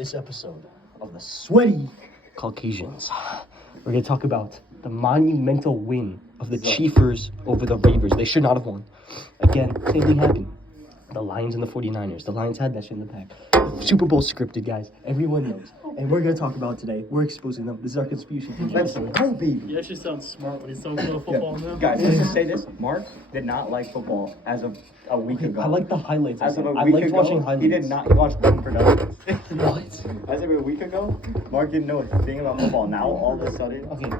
this episode of the Sweaty Caucasians, we're going to talk about the monumental win of the Chiefers over the Ravers. They should not have won. Again, same thing happened. The Lions and the 49ers. The Lions had that shit in the pack. Super Bowl scripted, guys. Everyone knows. And we're going to talk about today. We're exposing them. This is our conspiracy theory. Let's go, baby. He actually sounds smart when he's talking about football now. Guys, let's just say this. Mark did not like football as of a week ago. I like the highlights. As of a I week liked ago, watching highlights. he did not watch one production. What? As of a week ago, Mark didn't know a thing about football. Now, all of a sudden... Okay,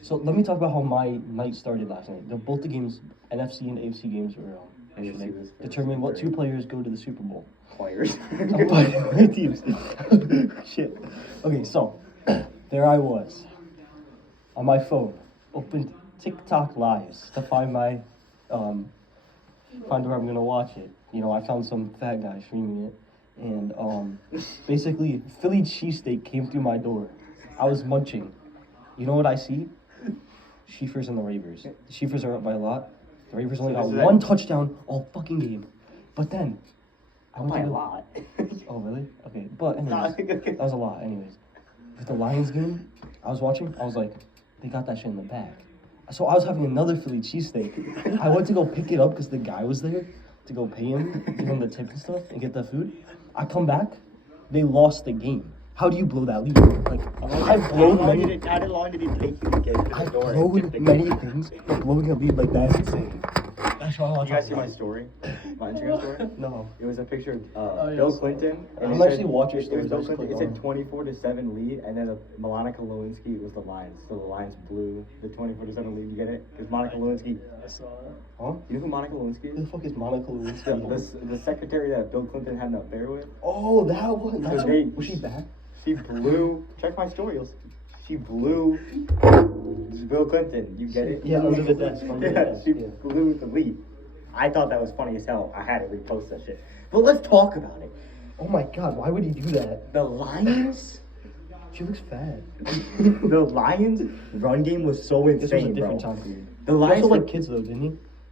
so let me talk about how my night started last night. Both the games, NFC and AFC games, were yesterday. Determine what two players go to the Super Bowl. Players. My teams. Shit. Okay, so there I was on my phone, opened TikTok lives to find my find where I'm gonna watch it. You know, I found some fat guy streaming it, and basically Philly cheesesteak came through my door. I was munching. You know what I see? Chiefers and the Ravers. The Chiefers are up by a lot. The Ravers only got one touchdown all fucking game. But then I went By to a the... lot. Oh, really? Okay, but anyways, that was a lot. Anyways, with the Lions game, I was watching. I was like, they got that shit in the bag. So I was having another Philly cheesesteak. I went to go pick it up because the guy was there to go pay him, give him the tip and stuff, and get the food. I come back, they lost the game. How do you blow that lead? Like, I've blown many... How long did it take you to get to the I've door? blown many things, but blowing a lead like that is insane. That's why I want You guys see my story? My Instagram story? No. It was a picture of yeah, Bill I saw Clinton. I And don't it actually said- watch your It stories, was I Bill just Clinton. It click said 24-7 lead, and then Monica Lewinsky was the Lions. So the Lions blew the 24-7 lead. You get it? Because Monica Lewinsky. I saw it. Huh? You know who Monica Lewinsky Who the is? fuck is Monica Lewinsky? The secretary that Bill Clinton had an affair with. Oh, that one. That's So they- was she back? She blew. Check my story. She blew Bill Clinton. You get it? Yeah, under the desk. Under the Yeah, desk, she yeah. blew the lead. I thought that was funny as hell. I had to repost that shit. But let's talk about it. Oh my god, why would he do that? The Lions. She looks fat. The Lions' run game was so insane, This was a different bro. time period. The He Lions also were- like kids though, didn't he?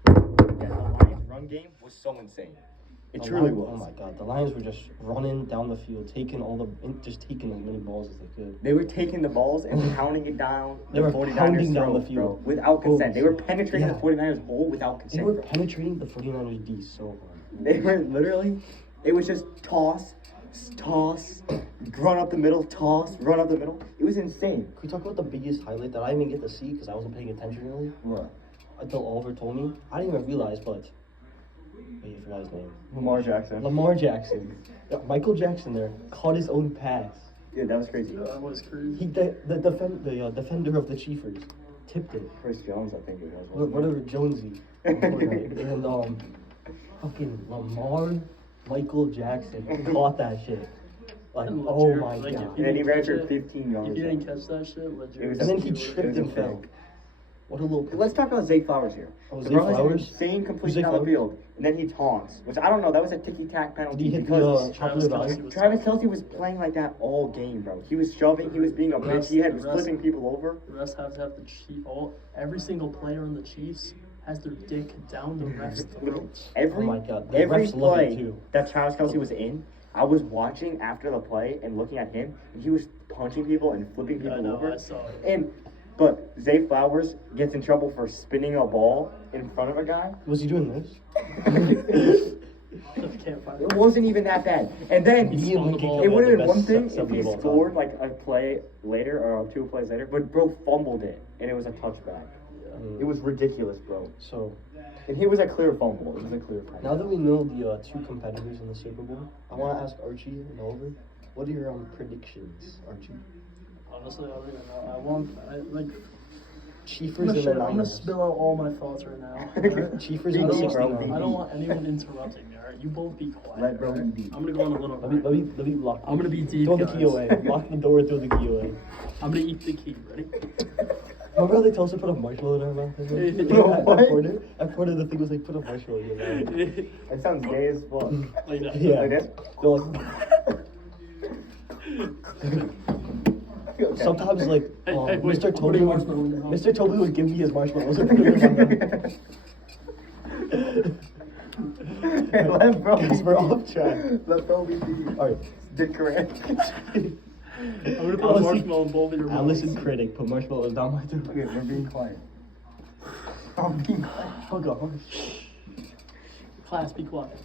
Yeah, the Lions' run game was so insane. It The truly Lions- was. Oh my god, the Lions were just running down the field, taking just taking as many balls as they could. They were taking the balls and pounding it down They the were 49ers' pounding down the throat, field. bro, without consent. They were penetrating Yeah. the 49ers' hole without They consent. were bro. penetrating the 49ers D so hard. They were literally, it was just toss, run up the middle, toss, run up the middle. It was insane. Can we talk about the biggest highlight that I didn't even get to see because I wasn't paying attention really? What? Until Oliver told me. I didn't even realize, but wait, I forgot his name. Lamar Jackson. Lamar Jackson. Michael Jackson there caught his own pass. Yeah, that was crazy. That was crazy. He the defender of the Chiefers tipped it. Chris Jones, I think it was. Whatever Jonesy. And fucking Lamar Michael Jackson caught that shit. Like, And oh legit, my like, god. And then he ran for If 15 yards. If you didn't catch that shit, legit. It was And then he It was tripped a and fell. pick. What a little. Let's talk about Zay Flowers here. Oh, The Zay bro has an Flowers? insane Who's completion Zay down the Flowers? field, and then he taunts, which I don't know. That was a ticky-tack penalty. Did he hit because the Travis chocolate Kelce eye? was- Travis Kelce was playing like that all game, bro. He was shoving, he was being a bitch, he was flipping people over. The refs have to have the Chiefs. Every single player in the Chiefs has their dick down the refs' throats. Every, Oh my God, the every refs love it play too. that Travis Kelce was in, I was watching after the play and looking at him, and he was punching people and flipping people I know, over. I saw it. But Zay Flowers gets in trouble for spinning a ball in front of a guy. Was he doing this? I can't find It it. wasn't even that bad. And then He spun the didn't ball. kick it up would as have the been one best thing seven if he of all time. scored like a play later or 2 plays later, but bro fumbled it and it was a touchback. It was ridiculous, bro. So And he was a clear fumble. It was a clear fumble. now that we know the two competitors in the Super Bowl, I want to ask Archie and Oliver, what are your predictions, Archie? Honestly, I don't even know. Chiefers I'm and the gonna Niners. spill out all my thoughts right now. Alright? Chiefers Be and the deep, bro, 69. be I don't want anyone interrupting me. Alright, you both be quiet. Let bro alright? be deep. I'm gonna go on a little. Let me lock. I'm gonna be deep, Throw the guys. key away. Lock the door. Throw the key away. I'm gonna eat the key. Ready? Remember how they told us to put a marshmallow in our mouth? What? At Porter, the thing was like, put a marshmallow in your mouth. That sounds gay as fuck. Like that. Yeah. Like this? They're like- Okay. Sometimes, like, Hey, wait, Mr. I'm Toby putting would, marshmallow in your mouth. Mr. Toby would give me his marshmallows and put them in my mouth. Let bro be We're off deep. track. Let bro be deep. All right. You're correct. I'm gonna put a marshmallow in both of your I mouths. listen critic, put marshmallows down my throat. Okay, we're being quiet. I'm being quiet. Hold on. Class, be quiet.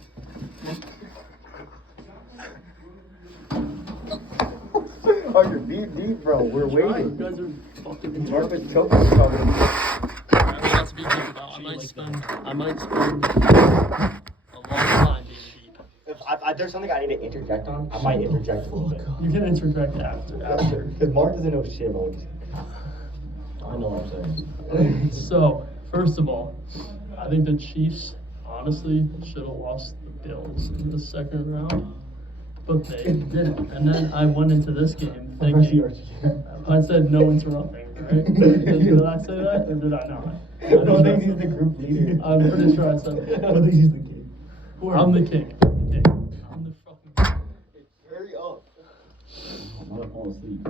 Oh, you're deep, bro. We're You waiting. guys are fucking Mark was choking us probably. Let's be deep about. I might spend a long time being deep. If there's something I need to interject on, I might interject a little bit. You can interject after. Because Mark doesn't know shit about what I know what I'm saying. So, first of all, I think the Chiefs honestly should have lost the Bills in the second round, but they didn't. And then I went into this game thinking, I said no interrupting, right? Did I say that or did I not? I don't think he's the group leader. I'm pretty sure I said I that. don't think he's the king. I'm the king. I'm the fucking king. Hurry up. I'm gonna fall asleep.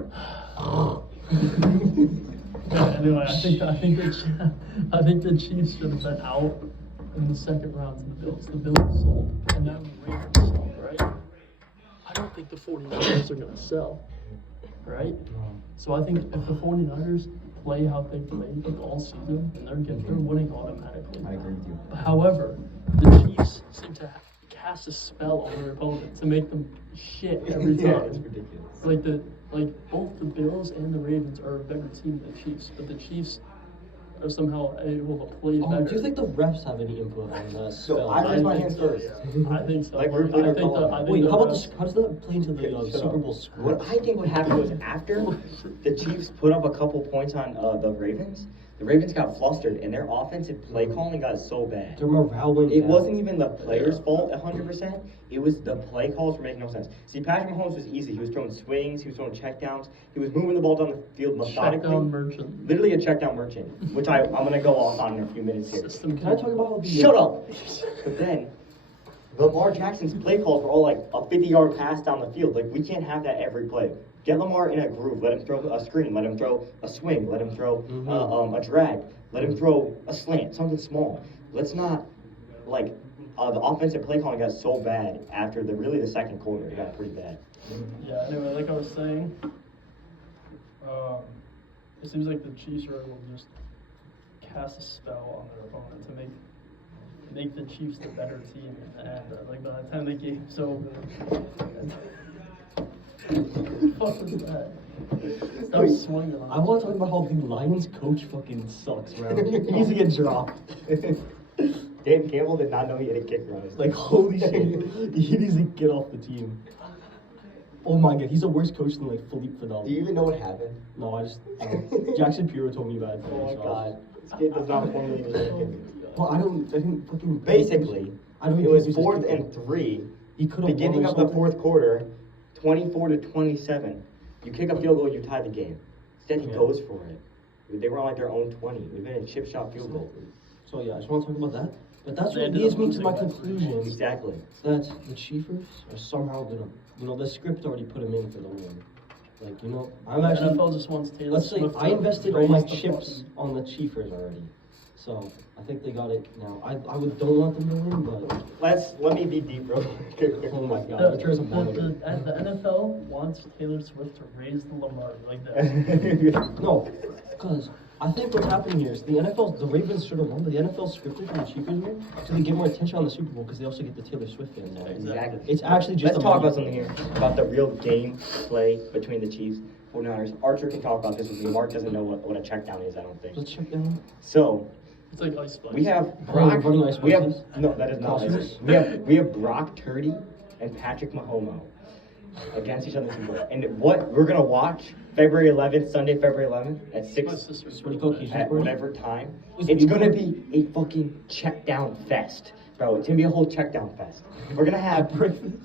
Yeah, anyway, I think the Chiefs should have been out in the second round to the Bills. The Bills sold, and now the Ravens sold, right? I don't think the 49ers are going to sell, right? So I think if the 49ers play how they played all season, and they're winning automatically. I agree with you. However, the Chiefs seem to cast a spell on their opponent to make them shit every time. Yeah, it's ridiculous. Like both the Bills and the Ravens are a better team than the Chiefs, but the Chiefs are somehow able to play better. Do you think the refs have any input on that So spell? I raised my think hands so, first. I think so. Like, I group leader think call. I think Wait, the how about refs- how does that play into the Okay, shut Super up. Bowl What script? I think what happened was after the Chiefs put up a couple points on the Ravens got flustered and their offensive play calling got so bad. Their morale went It down. wasn't even the players' fault 100%. It was the play calls were making no sense. See, Patrick Mahomes was easy. He was throwing swings. He was throwing checkdowns. He was moving the ball down the field methodically. check down merchant. Literally a check down merchant, which I'm going to go off on in a few minutes here. System. Can I talk about how the Shut up! But then, Lamar Jackson's play calls were all like a 50-yard pass down the field. Like, we can't have that every play. Get Lamar in a groove. Let him throw a screen. Let him throw a swing. Let him throw a drag. Let him throw a slant. Something small. Let's not, like, the offensive play calling got so bad after the second quarter. It got pretty bad. Yeah. Anyway, like I was saying, it seems like the Chiefs are able to just cast a spell on their opponent to make the Chiefs the better team, and like by the time the game's over. What the fuck was that? Stop swinging on I want to talk about how the Lions coach fucking sucks, bro. He needs to get dropped. Dan Campbell did not know he had a kicker on his Like, holy shit. He needs to get off the team. Oh my god, he's a worse coach than like Philippe Fidel. Do you even know what happened? No, I just Jackson Piro told me about it today. Oh my so god. This kid does not formally know what kicker. Well, I didn't fucking. Basically, I don't it even was think he 4th just- and 3. He could have Beginning of the fourth quarter, 24-27. You kick a field goal, you tie the game. Instead, he Yeah. goes for it. They were on like their own 20. We've been a chip shot field goal. So yeah, I just want to talk about that. But that's They what ended leads up me to losing my that. conclusion Exactly. that the Chiefers are somehow gonna, the script already put him in for the win. Like, I'm The actually. NFL just wants Taylor Let's say Swift I to invested all my raise the chips fucking- on the Chiefers already. So I think they got it now. I don't want them to win, but Let me be deep, bro. oh my The, god, the, the Bears are balling. the NFL wants Taylor Swift to raise the Lamar like that. No, because I think what's happening here is the Ravens should have won, but the NFL scripted for the Chiefers win, so they get more attention on the Super Bowl because they also get the Taylor Swift fans now. Exactly. It's actually just Let's talk about something here. About the real game play between the Chiefs 49ers. Archer can talk about this with me. Mark doesn't know what a check down is, I don't think. Let's check down. So, It's like Ice Spice. we have Oh, Brock. running ice We have spices? no, that is not. Sausages? We have Brock Turdy and Patrick Mahomes against each other in the Super Bowl. And what we're gonna watch Sunday, February 11th at My 6 sister's What do you call birthday. Keisha's at birthday? whatever time. Is It's it gonna before? be a fucking check down fest, bro. It's gonna be a whole check down fest. We're gonna have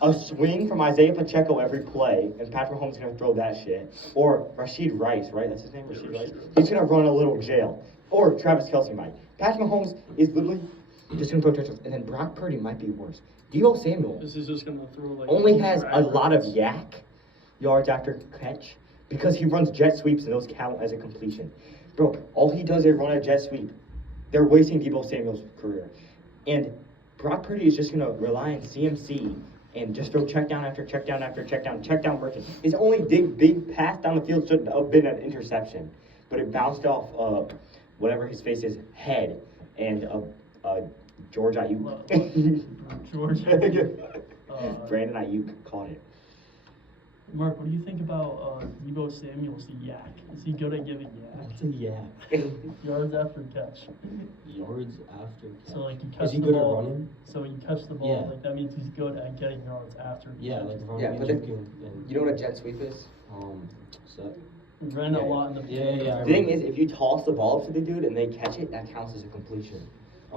a swing from Isaiah Pacheco every play, and Patrick Mahomes is gonna throw that shit. Or Rashid Rice, right? That's his name, Rashid Rice. He's gonna run a little jail. Or Travis Kelce might. Patrick Mahomes is literally just gonna throw touchdowns, and then Brock Purdy might be worse. Deebo Samuel This is just gonna throw like. only has a drag lot of routes. yak yards after catch because he runs jet sweeps and those count as a completion. Bro, all he does is run a jet sweep. They're wasting Deebo Samuel's career. And Brock Purdy is just going to rely on CMC and just throw check down after check down after check down working. His only big pass down the field should have been an interception, but it bounced off whatever his face is head, and George Ayuk. George. Brandon Ayuk caught it. Mark, what do you think about Deebo Samuel's yak? Is he good at giving yak? What's a yak? Yards after catch. Yards after catch. So like you catch Is he the good ball. at running? So you catch the ball, Yeah. like that means he's good at getting yards after. Yeah, like running Yeah, and but juking and You know what a jet sweep is? set. He ran a Yeah. lot in the Yeah. The thing is, if you toss the ball up to the dude and they catch it, that counts as a completion.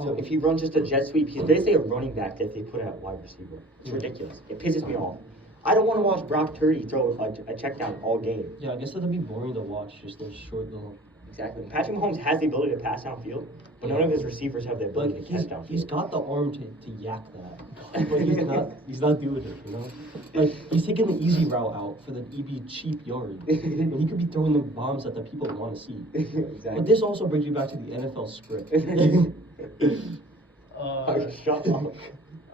So Oh. if he runs just a jet sweep, he's basically a running back that they put at wide receiver. It's ridiculous. It pisses me off. I don't want to watch Brock Turdy throw a check down all game. Yeah, I guess that'd be boring to watch, just those short little. Exactly. Patrick Mahomes has the ability to pass downfield, but none of his receivers have the ability But to catch downfield. he's got the arm to yak that. But he's not doing it, you know? Like, he's taking the easy route out for the cheap yard. And he could be throwing the bombs that the people want to see. Exactly. But this also brings you back to the NFL script. Shut up.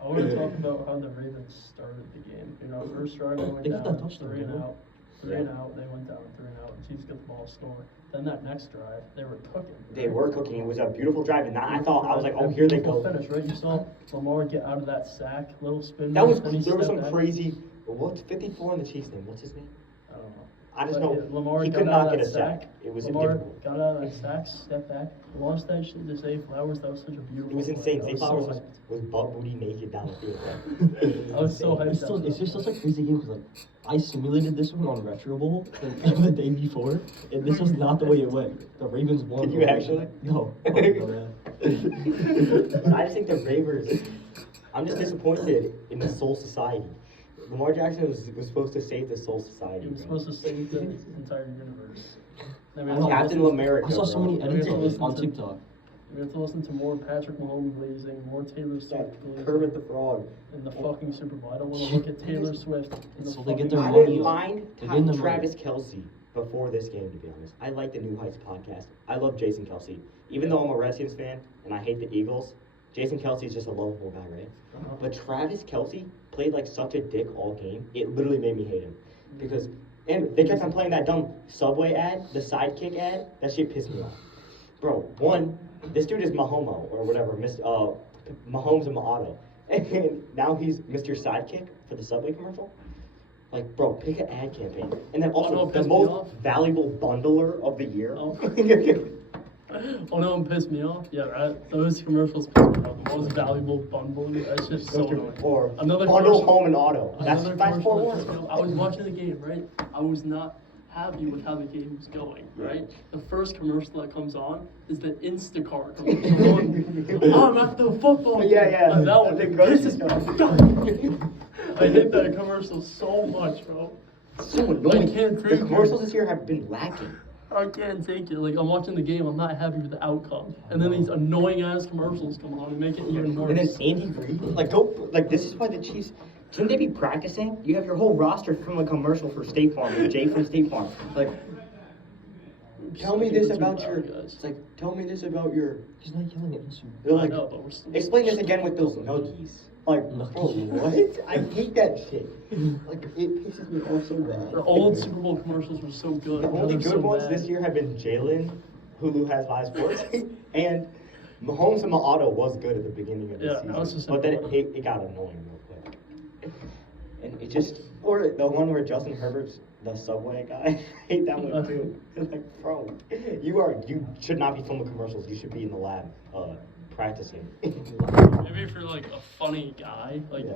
I want to talk about how the Ravens started the game. You know, first drive they went They got down, that touchdown, 3 and didn't out. 3 and out, they went down 3 and out. Chiefs got the ball score. Then that next drive, they were cooking. They were cooking. It was a beautiful drive, and I was like, oh, here they go. Finish, right? You saw Lamar get out of that sack, little spin. That was move, when he there was stepped some back. crazy. What's 54 in the Chiefs name? What's his name? I don't know. I just But, know yeah, Lamar he got could out not of get a that sack. It was Lamar difficult. got out of that sack, stepped back, launched that shit to Zay Flowers. That was such a beautiful. It was play. insane. I Zay was so Flowers hyped. was butt booty naked down the field. I was so hyped. It's just such a crazy game because, like, I simulated this one on Retro Bowl the day before, and this was not the way it went. The Ravens won. Did you actually? No. But I just think the Ravens. I'm just disappointed in the Soul Society. Lamar Jackson was supposed to save the Soul Society. He was bro. supposed to save the entire universe. Then we I have know, to Captain listen- America. I saw so many bro. edits We have to of it listen on to- TikTok. We have to listen to more Patrick Mahomes glazing, more Taylor Yeah, Swift glazing Kermit the Frog. in the fucking Super Bowl. I don't want to look at Taylor Swift in the So they get fucking their I money didn't up. mind They win the Travis Kelce before this game, to be honest. I like the New Heights podcast. I love Jason Kelce. Even though I'm a Redskins fan and I hate the Eagles, Jason Kelce is just a lovable guy, right? But Travis Kelce played like such a dick all game. It literally made me hate him. Because, and they kept on playing that dumb Subway ad, the sidekick ad. That shit pissed me off. Bro, one, this dude is Mahomo or whatever, Mahomes and Maato. And now he's Mr. Sidekick for the Subway commercial. Like, bro, pick an ad campaign. And then also, no, the piss me most off. valuable bundler of the year. Oh. Oh no, one pissed me off. Yeah, right. Those commercials pissed me off. The most valuable bundle. That shit's so annoying. Or Another bundle commercial- home and auto. That's Another four commercial that words. pissed me off. I was watching the game, right? I was not happy with how the game was going, right? The first commercial that comes on is the Instacart commercial. I'm at the football game. Yeah. And that one The grocery pisses me store. off. I hate that commercial so much, bro. It's so annoying. I can't The take commercials it. this year have been lacking. I can't take it. Like, I'm watching the game, I'm not happy with the outcome. And then these annoying ass commercials come on and make it even And then worse. Andy Reid, this is why the Chiefs, shouldn't they be practicing? You have your whole roster from a commercial for State Farm, with Jay from State Farm. Like, tell me this about your, it's like, tell me this about your, He's not yelling at us. they're I like, know, but we're still. explain this again with those nuggies. Like, bro, what? I hate that shit. Like, it pisses me off so bad. The old Super Bowl commercials were so good. The Now only they're good so ones bad. this year have been Jalen, Hulu has live sports, and Mahomes and Maato was good at the beginning of the Yeah, season. that was just but then annoying. it got annoying real quick. And it just, or the one where Justin Herbert's the Subway guy, I hate that one too. It's like, bro, you should not be filming commercials. You should be in the lab practicing. Maybe if you're like a funny guy, like Yeah.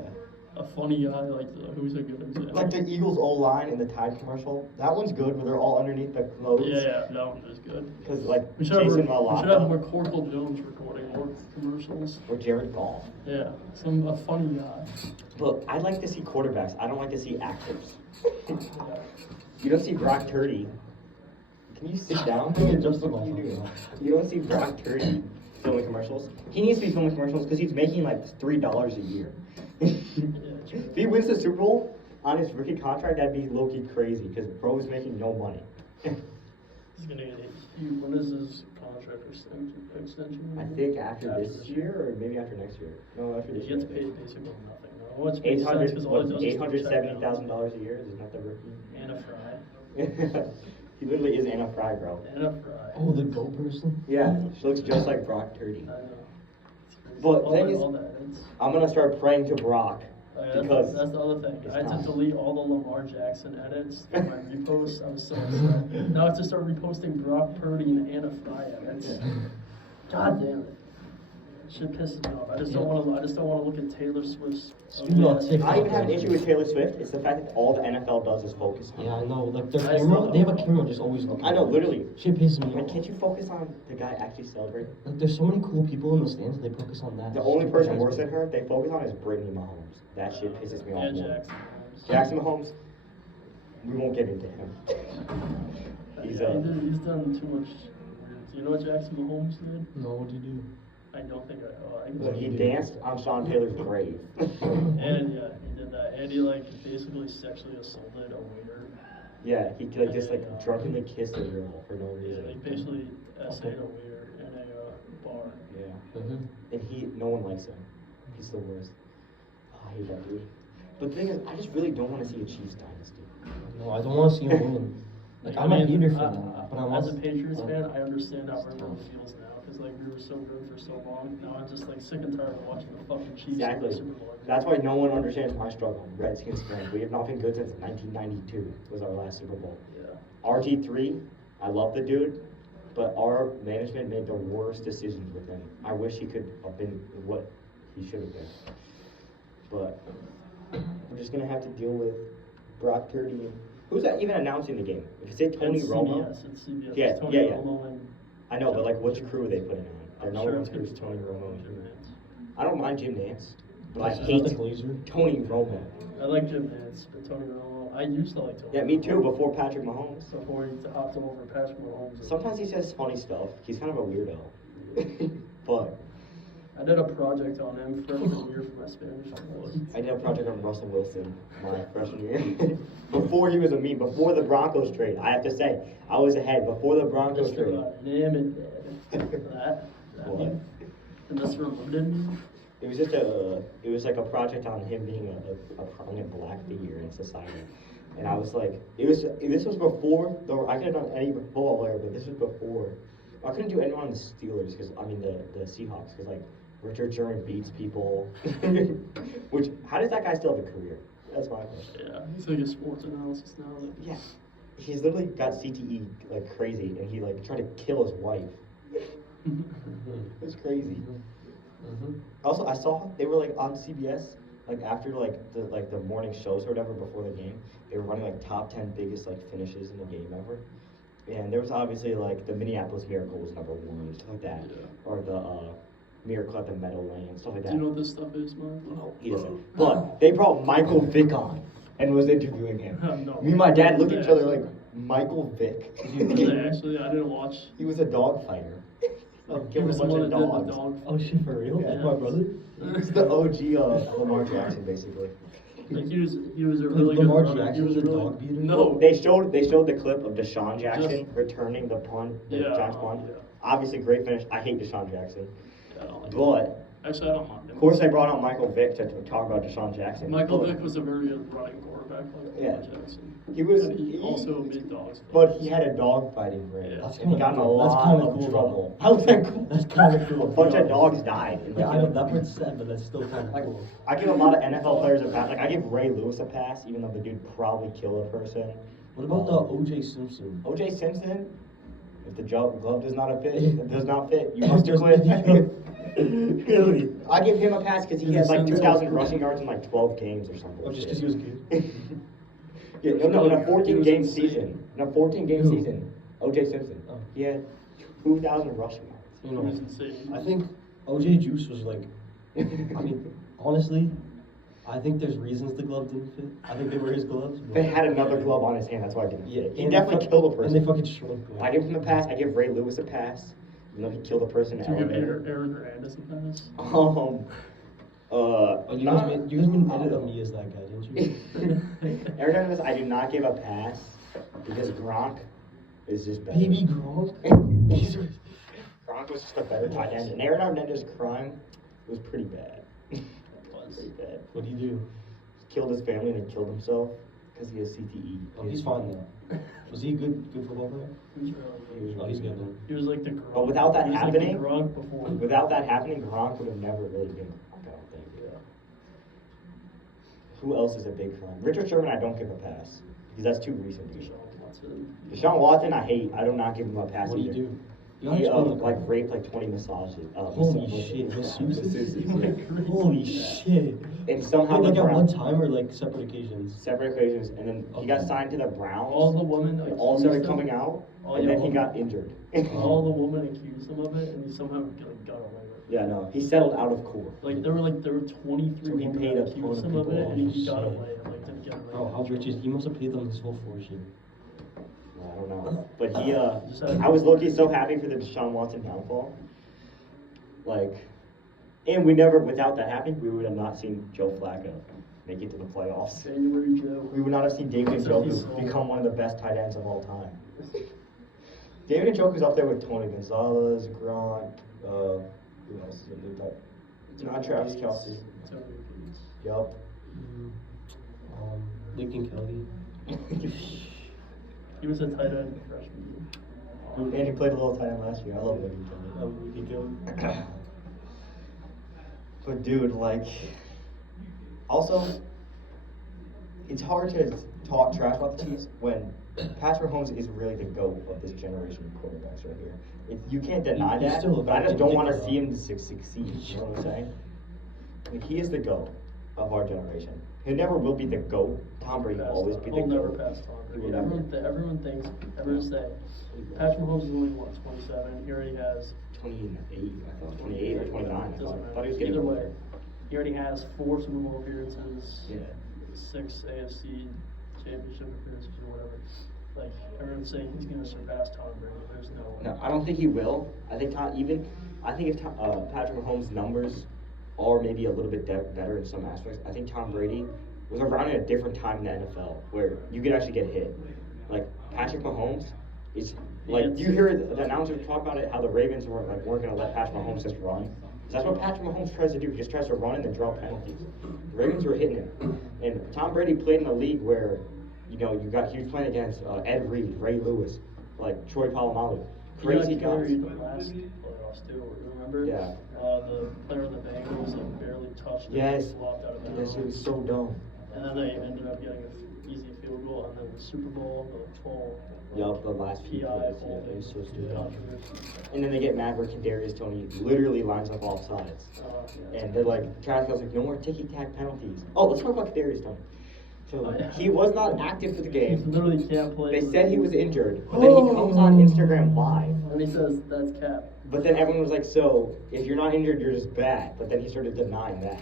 a funny guy, like who's a good example? Like the Eagles O-line in the Tide commercial. That one's good where they're all underneath the clothes. Yeah, that one is good. Because like We should have Jason more Malata Corporal Jones recording more commercials. or Jared Goff. Yeah, a funny guy. But I'd like to see quarterbacks. I don't like to see actors. You don't see Brock Turdy. Can you sit down? Justin What are you Malata. doing? You don't see Brock Turdy filming commercials. He needs to be filming commercials because he's making like $3 a year. If he wins the Super Bowl on his rookie contract, that'd be low-key crazy because bro's making no money. He's gonna get huge. When is his contract extension? I think after this year or maybe after next year. No, after He this year. gets paid basically nothing, no? Which makes sense because all it does is $870,000 a year. Isn't that the rookie? Anna Fry. He literally is Anna Fry, bro. Anna Fry. Oh, the goat person? Yeah, she looks just like Brock Turdy. I know. It's crazy. But all thing that, is, all that. It's, I'm gonna start praying to Brock because that's the other thing. it's I had to not. delete all the Lamar Jackson edits from my reposts. I was so upset. Now I have to start reposting Brock Purdy and Anna Fry edits. God damn it. Shit pisses me off. I just don't want to look at Taylor Swift's. Speaking of TikTok, I even have an issue with Taylor Swift. It's the fact that all the NFL does is focus on. Yeah, I know. Like their I camera, still- they have a camera just always looking. I know, literally. Shit pisses me Like, off. can't you focus on the guy actually celebrating? Like, there's so many cool people in the stands. They focus on that. The only person worse than her they focus on is Brittany Mahomes. That shit pisses me off And more. Jackson. Jackson Mahomes, we won't get into him. He's He's done too much. Do you know what Jackson Mahomes did? No, what do you do? I don't think I. when he danced on Sean Taylor's grave. And yeah, he did that. And he like basically sexually assaulted a waiter. Yeah, he like just like drunkenly kissed a girl for no Yeah, reason. like basically essayed a waiter in a bar. Yeah. Mm-hmm. And no one likes him. He's the worst. Oh, I hate that dude. But the thing is, I just really don't want to see a Chiefs dynasty. No, I don't want to see him win. Like, I'm a hater for that, but I want. As a Patriots fan, I understand how everyone feels now because like we were so good for so long. Now I'm just like sick and tired of watching the fucking Chiefs Exactly. win the Super Bowl. That's why no one understands my struggle. Redskins fans. We have not been good since 1992 was our last Super Bowl. Yeah. RG3, I love the dude, but our management made the worst decisions with him. I wish he could have been what he should have been. But we're just gonna have to deal with Brock Turdy. Who's that even announcing the game? If it's Tony It's Romo, CBS. It's CBS. Yeah, It's Tony yeah. Romo and I know, but like which crew are they putting on? Their I'm number sure one it's crew is gonna Tony be Romo. Jim Nantz. I don't mind Jim Nance, but I Is that hate the Glazer? Tony Romo. I like Jim Nantz, but Tony Romo. I used to like Tony. Yeah, me too. Romo Before Patrick Mahomes. Before he hopped over Patrick Mahomes. Sometimes he says funny stuff. He's kind of a weirdo. But I did a project on him freshman year for my Spanish course. I did a project on Russell Wilson my freshman year. Before he was a meme, before the Broncos trade, I have to say, I was ahead before the Broncos Mr. trade. Name and that. What? Meme? The Mr. London meme? It was just it was like a project on him being a prominent black figure in society. And I was like, this was before, I could have done any football player, but this was before. I couldn't do anyone on the Steelers, because, I mean, the Seahawks, because, like, Richard Sherman beats people. Which, how does that guy still have a career? That's my question. Yeah, he's like a sports analysis now. Like, Yeah. He's literally got CTE like crazy, and he, like, tried to kill his wife. It's crazy. Mm-hmm. Also, I saw they were like on CBS, like after the morning shows or whatever before the game. They were running like top 10 biggest like finishes in the game ever, and there was obviously like the Minneapolis Miracle was number one, stuff like that, Yeah. or the Miracle at the Meadowlands, stuff like do that. you know what this stuff is, Mark? No, he doesn't. But they brought Michael Vick on and was interviewing him. No. Me and my dad looked at each other like, Michael Vick. Actually, I didn't watch. He was a dog fighter. He Killed was a the bunch one of that did the dogs. dog. Oh shit, for real? Yeah. That's my brother? He's the OG Lamar Jackson, basically. Like he was a really Lamar good runner. He Jackson was was a really dog beater? No. They showed the clip of Deshaun Jackson Just- returning the punt, the Yeah, Giants punt. yeah. Obviously, great finish. I hate Deshaun Jackson, I don't like him. but Actually, I don't mind him. of course I brought out Michael Vick to talk about Deshaun Jackson. Michael But Vick was a very good running quarterback like Yeah. Lamar Jackson. He was And he also made dogs. but he had a dog fighting ring. Yeah. That's And he got in a kinda- that's lot kinda of cool, trouble. though. How's that cool? That's kinda cool. A bunch of dogs died. in the Yeah, I know game. that part's sad, but that's still kind of Like, cool. I give a lot of NFL players a pass. Like, I give Ray Lewis a pass, even though the dude probably killed a person. What about the O.J. Simpson? O.J. Simpson, if the glove does not fit, you It must just- quit. Really? I give him a pass because he Did had the like Suns 2,000 have- rushing yards in like 12 games or something. Oh, just because he was good? Yeah, no, in a 14 He was game insane. season. In a 14 game Who? season, O.J. Simpson. Oh. He had 2,000 rushing yards. You He know, was insane. I think O.J. Juice was like, I mean, honestly, I think there's reasons the glove didn't fit. I think they were his gloves. but- They had another glove on his hand, that's why I didn't. Yeah, He and definitely fuck- killed a person. And they fucking shrunk. I give him a pass. I give Ray Lewis a pass. Even though he killed a person in Do you give elevator. Aaron Hernandez a pass? Oh, you not- guys made an edit of me as that guy, didn't you? Aaron Hernandez, I do not give a pass because Gronk is just better. Baby Gronk. Gronk was just a better tight end, and Aaron Hernandez's crime was pretty bad. was. Pretty bad. What do you do? Killed his family and then killed himself because he has CTE. Oh, he's fine though. Was he a good football player? He was really good. Oh, he's good then. He was like the Gronk. But without that he was happening- like the Gronk before. Without that happening, Gronk would have never really been Gronk, I don't think. Yeah. Who else is a big crime? Richard Sherman, I don't give a pass because that's too recent. Deshaun Watson, I hate. I do not give him a pass. What do you either. do? You He gotta explain the like crime. raped like 20 massages. Holy shit, masseuses, yeah. Holy shit. And somehow Like the at one Browns, time or like separate occasions? separate occasions, and then he got signed to the Browns. All the women and all started accused him. coming out, Oh, and yeah, then he all- got injured. All the women accused him of it, and he somehow got away with it. Yeah, no, he settled out of court. Like there were 23 So he women paid that a ton accused of him of people it, and he off. got Shit. away. And, like didn't get away. Bro, how rich is he? Must have paid them his whole fortune. I don't know, but he. Just had- I was low-key so happy for the Deshaun Watson downfall. Like, and we never, without that happening, we would have not seen Joe Flacco make it to the playoffs. January Joe. We would not have seen David That's what he Njoku saw. become one of the best tight ends of all time. David Njoku's up there with Tony Gonzalez, Gronk, who else is a new type? Not Travis Kelce. Tony Peets. Yup. Lincoln Kelly. He was a tight end freshman year. And he played a little tight end last year. I love Lincoln Kelly. Lincoln Kelly. But dude, like, also, it's hard to talk trash about the Chiefs when Patrick Mahomes is really the GOAT of this generation of quarterbacks right here. You can't deny He's that, still a but I just don't want to ridiculous. see him to succeed. You know what I'm saying? Like, he is the GOAT of our generation. He never will be the GOAT. Tom Brady will always be the He'll never GOAT. pass Tom He Brady. will never. Everyone thinks, everyone say, Patrick Mahomes is only what, 27. He already has 28, I thought. 28 or 29. I Doesn't thought. matter. Thought he was getting Either way, older. he already has 4 Super Bowl appearances, Yeah. 6 AFC championship appearances or whatever. Like everyone's saying, he's gonna surpass Tom Brady. There's no way. No, I don't think he will. I think if Patrick Mahomes' numbers are maybe a little bit better in some aspects, I think Tom Brady was around at a different time in the NFL where you could actually get hit. Like Patrick Mahomes is like you hear the announcers talk about it, how the Ravens weren't going to let Patrick Mahomes just run. That's what Patrick Mahomes tries to do. He just tries to run and then draw penalties. The Ravens were hitting him, and Tom Brady played in a league where he was playing against Ed Reed, Ray Lewis, like Troy Polamalu, crazy He got guys. carried the last playoffs too. Remember? Yeah. The player in the Bengals like barely touched it. Yes. Flopped out of That bounds. shit was so dumb. And then they ended up getting an easy field goal, and then the Super Bowl, the whole Yup, the last few PI plays, yeah, holding, it was so stupid. controversy. And then they get mad where Kadarius Toney literally lines up off sides. And they're like, Travis was like, no more ticky-tack penalties. Oh, let's talk about Kadarius Toney. So Oh, yeah. he was not active for the He game. literally can't play. They said he was injured, but then he comes on Instagram live. And he says that's cap. But then everyone was like, so if you're not injured, you're just bad. But then he started denying that.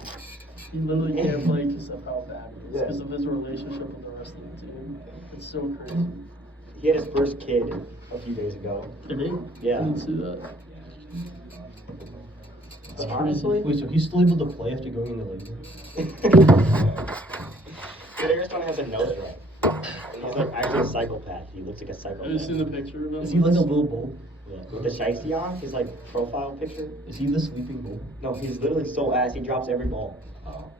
He literally can't play because of how bad he is, Yeah. because of his relationship with the rest of the team. It's so crazy. He had his first kid a few days ago. Did he? Yeah. I didn't see that. That's Honestly, Wait, so he's still able to play after going into labor? Kadarius Toney has a nose ring. And he's like actually a psychopath. He looks like a Have you seen psychopath. the picture of him? Is he like a little bull? Yeah. With the shiesty on, his like profile picture. Is he the sleeping bull? No, he's literally so ass. He drops every ball. Oh.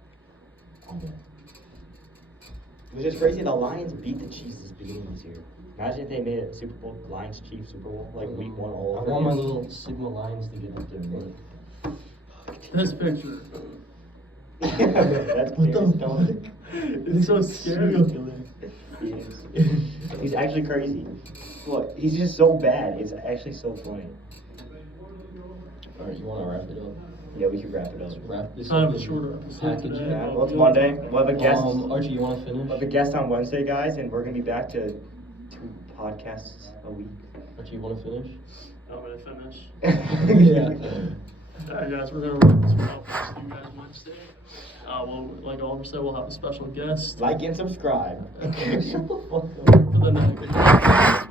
It was just crazy. The Lions beat the Chiefs this beginning of this year. Imagine if they made it Super Bowl, Lions Chiefs Super Bowl, like week 1 all I over. want my again. little Sigma Lions to get up there. This picture. That's What the Kadarius fuck? Toney. It's so scary. He is. He's actually crazy. Look, he's just so bad. It's actually so funny. Alright, you wanna wrap it up? Yeah, we can wrap it up. Let's wrap this Kind up. of a shorter episode Package today. it. Yeah, well, it's Monday. We'll have a guest. Archie, you wanna finish? We'll have a guest on Wednesday, guys, and we're gonna be back to 2 podcasts a week. Archie, you wanna finish? I'm gonna finish. Yeah. Alright guys, we're gonna wrap this one up. We'll see you guys Wednesday. Like Oliver said, we'll have a special guest. Like and subscribe. Shut the fuck up. For the night.